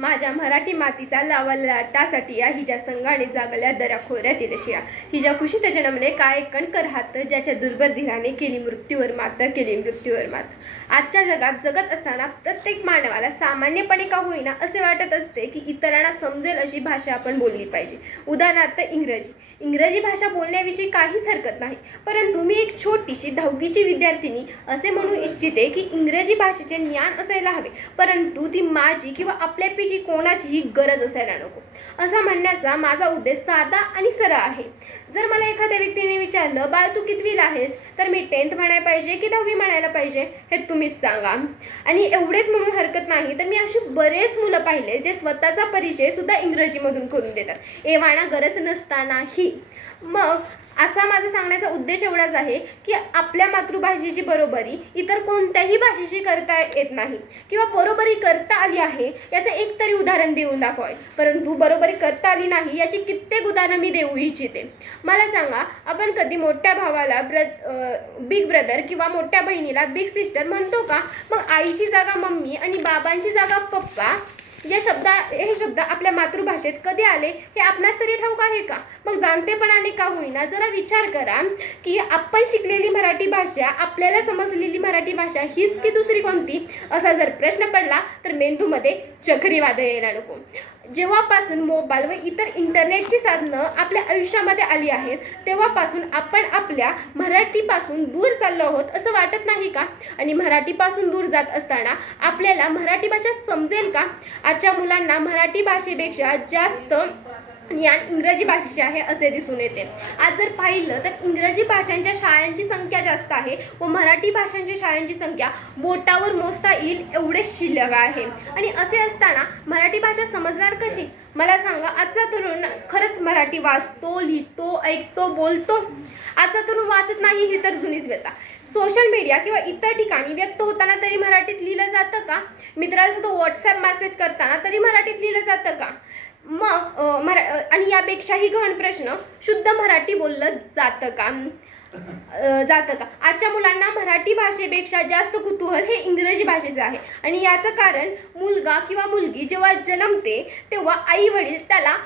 माझ्या मराठी मातीचा लावलाटासाठी या हिच्या संघाने जागल्या दऱ्याखोऱ्यातील शिया. हिच्या कुशीत जन्मले काय कणकर हात, ज्याच्या दुर्भर धीराने केली मृत्यूवर मात, केली मृत्यूवर मात. आजच्या जगात जगत असताना प्रत्येक मानवाला सामान्यपणे का होईना असे वाटत असते की इतरांना समजेल अशी भाषा आपण बोलली पाहिजे. उदाहरणार्थ इंग्रजी भाषा बोलण्याविषयी काहीच हरकत नाही, परंतु मी एक छोटीशी 10वीची विद्यार्थिनी असे म्हणू इच्छिते की इंग्रजी भाषेचे ज्ञान असायला हवे, परंतु ती माझी किंवा आपल्यापैकी कोणाचीही गरज असायला नको. असा म्हणण्याचा माझा उद्देश साधा आणि सरळ आहे. जर मला एखाद्या व्यक्तीने विचारलं, बाळ तू कितवीला आहेस, तर मी 10th म्हणायला पाहिजे की 10वी म्हणायला पाहिजे हे तुम्हीच सांगा. आणि एवढेच म्हणून हरकत नाही तर मी अशी बरेच मुलं पाहिले जे स्वतःचा परिचय सुद्धा इंग्रजीमधून करून देतात, एव्हाना गरज नसतानाही. मग असा माझा सांगण्याचा उद्देश एवढाच आहे की आपल्या मातृभाषेची बरोबरी इतर कोणत्याही भाषेशी करता येत नाही, किंवा बरोबरी करता आली आहे याचं एक तरी उदाहरण देऊन दाखवाय. परंतु बरोबरी करता आली नाही याची कित्येक उदाहरणं मी देऊ इच्छिते. मला सांगा, आपण कधी मोठ्या भावाला बिग ब्रदर किंवा मोठ्या बहिणीला बिग सिस्टर म्हणतो का? मग आईची जागा मम्मी आणि बाबांची जागा पप्पा हे शब्द आपल्या मातृभाषेत कधी आले हे आपणास तरी ठाऊक आहे का? मग जाणतेपणाने का होईना जरा विचार करा की आपण शिकलेली मराठी भाषा, आपल्याला समजलेली मराठी भाषा हीच की दुसरी कोणती, असा जर प्रश्न पडला तर मेंदूमध्ये चक्रीवादळ यायला नको. जेव्हापासून मोबाईल व इतर इंटरनेटची साधनं आपल्या आयुष्यामध्ये आली आहेत तेव्हापासून आपण आपल्या मराठीपासून दूर चाललो आहोत असं वाटत नाही का? आणि मराठीपासून दूर जात असताना आपल्याला मराठी भाषा समजेल का? आजच्या मुलांना मराठी भाषेपेक्षा जास्त ज्ञान इंग्रजी भाषेचे आहे असे दिसून येते. आज जर पाहिलं तर इंग्रजी भाषांच्या शाळांची संख्या जास्त आहे व मराठी भाषांच्या शाळांची संख्या बोटावर मोजता येईल एवढेच शिल्लक आहे. आणि असे असताना मराठी भाषा समजणार कशी? मला सांगा, आजचा तरुण खरंच मराठी वाचतो, लिहितो, ऐकतो, बोलतो? आजचा तरुण वाचत नाही ही तर जुनीच व्यथा. सोशल मीडिया किंवा इतर ठिकाणी व्यक्त होताना तरी मराठीत लिहिलं जातं का? मित्राला सुद्धा व्हॉट्सॲप मेसेज करताना तरी मराठीत लिहिलं जातं का? मग आणि यापेक्षाही गहन प्रश्न, शुद्ध मराठी बोललं जातं का? आजच्या मुलांना मराठी भाषेपेक्षा जास्त कुतूहल हे इंग्रजी भाषेचे आहे. आणि याचं कारण मुलगा किंवा मुलगी जेव्हा जन्मते तेव्हा आई वडील त्याला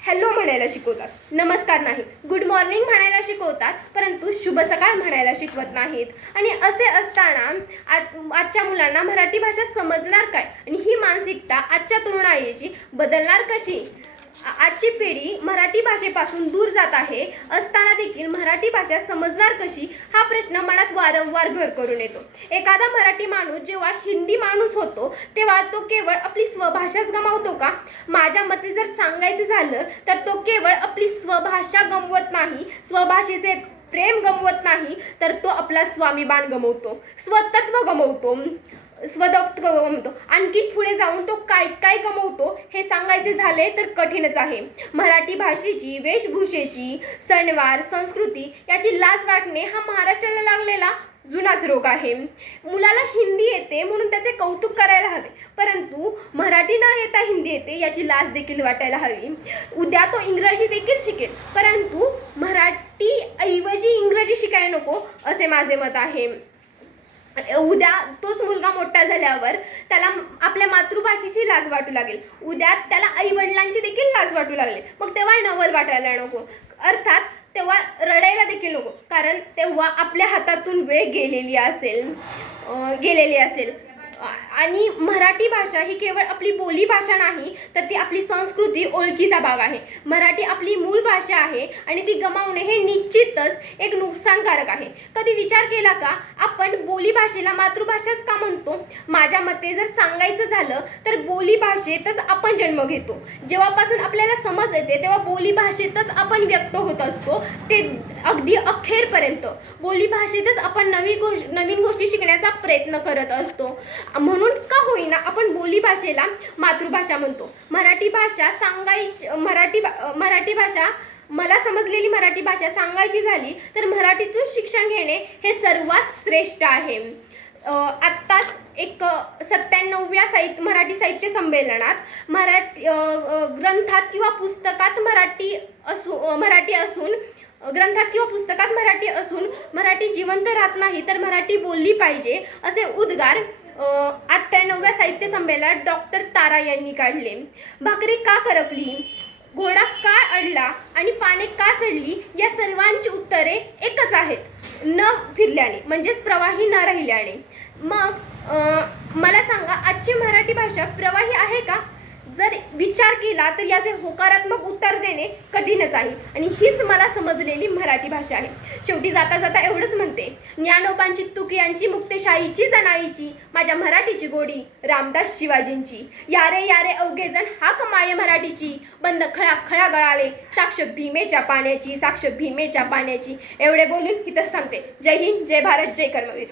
हॅलो म्हणायला शिकवतात, नमस्कार नाही, गुड मॉर्निंग म्हणायला शिकवतात, परंतु शुभ सकाळ म्हणायला शिकवत नाहीत. आणि असे असताना आजच्या मुलांना मराठी भाषा समजणार काय? आणि ही मानसिकता आजच्या तरुणाईची बदलणार कशी? आजची पिढी मराठी भाषेपासून दूर जात आहे असताना देखील मराठी भाषा समजणार कशी हा प्रश्न मनात वारंवार घर करून येतो. एखादा मराठी माणूस जेव्हा हिंदी माणूस होतो तेव्हा तो केवळ आपली स्वभाषाच गमावतो का? माझ्या मते जर सांगायचं झालं तर तो केवळ आपली स्वभाषा गमवत नाही, स्वभाषेचे प्रेम गमवत नाही, तर तो आपला स्वाभिमान गमवतो, स्वतत्व गमवतो, आणखी पुढे जाऊन तो काय काय गमवतो हे सांगायचे झाले तर कठीणच आहे. मराठी भाषेची, वेशभूषेची, सणवार, संस्कृती याची लाज वाटणे हा महाराष्ट्राला लागलेला जुनाच रोग आहे. मुलाला हिंदी येते म्हणून त्याचे कौतुक करायला हवे, परंतु मराठी न येता हिंदी येते याची लाज देखील वाटायला हवी. उद्या तो इंग्रजी देखील शिकेल, परंतु मराठी ऐवजी इंग्रजी शिकायला नको असे माझे मत आहे. उद्या तोच मुलगा मोठा झाल्यावर त्याला आपल्या मातृभाषेची लाज वाटू लागेल, उद्या त्याला आई वडिलांची देखील लाज वाटू लागेल, मग तेव्हा नवल वाटायला नको, अर्थात तेव्हा रडायला देखील नको, कारण तेव्हा आपल्या हातातून वेळ गेलेली असेल. आणि मराठी भाषा ही केवळ आपली बोली भाषा नाही तर ती आपली संस्कृती, ओळखीचा भाग आहे. मराठी आपली मूळ भाषा आहे आणि ती गमावणे हे निश्चितच एक नुकसानकारक आहे. कधी विचार केला का आपण बोली भाषेला मातृभाषाच का म्हणतो? माझ्या मते जर सांगायचं झालं तर बोली भाषेतच आपण जन्म घेतो. जेव्हापासून आपल्याला समज येते तेव्हा बोली भाषेतच आपण व्यक्त होत असतो, ते अगदी अखेरपर्यंत बोली भाषेतच आपण नवीन गोष्टी शिकण्याचा प्रयत्न करत असतो. म्हणून का होईना आपण बोली भाषेला मातृभाषा म्हणतो. मराठी भाषा मला समजलेली मराठी भाषा सांगायची झाली तर मराठीतून शिक्षण घेणे हे सर्वात श्रेष्ठ आहे. आत्ताच एक 97व्या मराठी साहित्य संमेलनात ग्रंथात किंवा पुस्तकात मराठी असून मराठी जिवंत राहत नाही तर मराठी बोलली पाहिजे असे उद्गार 98व्या साहित्य संमेलनात डॉक्टर तारा यांनी काढले. भाकरी का करपली, घोडा का अडला आणि पाने का सडली या सर्वांची उत्तरे एकच आहेत, न फिरल्याने म्हणजेच प्रवाही न राहिल्याने. मग मला सांगा, आजची मराठी भाषा प्रवाही आहे का? जर विचार केला तर याचे होकारात्मक उत्तर देणे कठीणच आहे आणि हीच मला समजलेली मराठी भाषा आहे. शेवटी जाता जाता एवढंच म्हणते, ज्ञानोबांची तुकयांची मुक्तेशाहीची जनाईची, माझ्या मराठीची गोडी रामदास शिवाजींची. यारे यारे अवघे जण हाक माय मराठीची, बंद खळा खळा गळाले साक्ष भीमेच्या पाण्याची, साक्ष भीमेच्या पाण्याची. एवढे बोलून इथंच सांगते. जय हिंद, जय भारत, जय कर्मवीर.